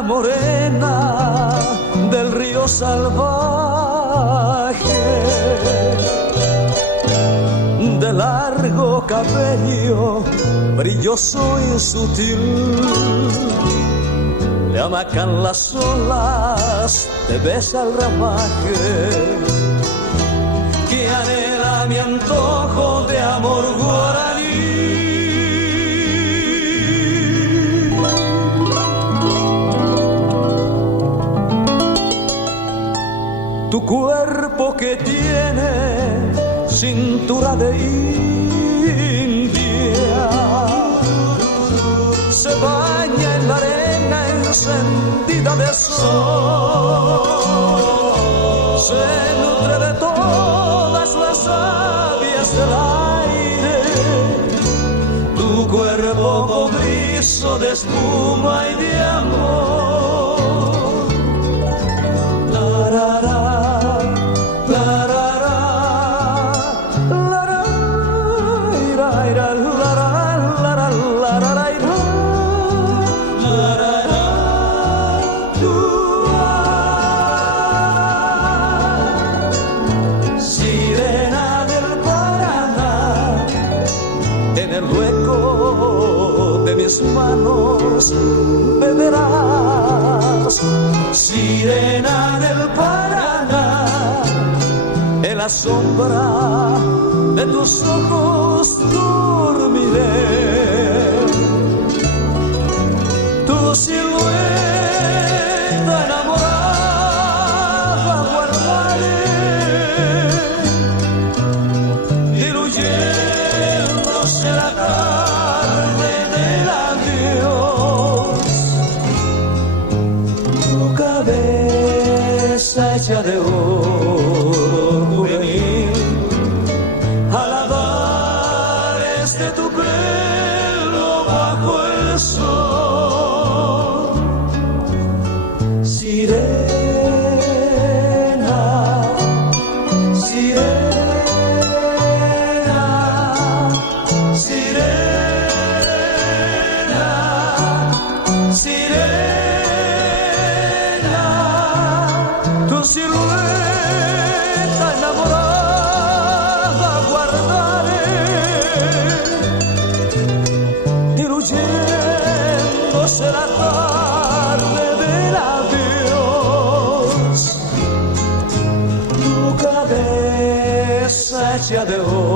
la morena del río salvaje, de largo cabello brilloso y sutil, le amacan las olas, te besa el ramaje, que anhela mi antojo de amor guaraní. Tu cuerpo que tiene cintura de India se baña en la arena encendida de sol, se nutre de todas las aves del aire, tu cuerpo cobrizo de espuma y de amor. La, sirena del Paraná, en el hueco de mis manos beberás. Sirena del Paraná, en la sombra de tus ojos dormiré. Tu silueta enamorada guardaré, diluyéndose la tarde del adiós. Tu cabeza hecha de oro juvenil, al lavar este tu pelo bajo el sol. Sirena, sirena, sirena, sirena, tu silueta enamorada guardaré, diluyéndose la tarde del adiós. Tu cabeza hecha de oro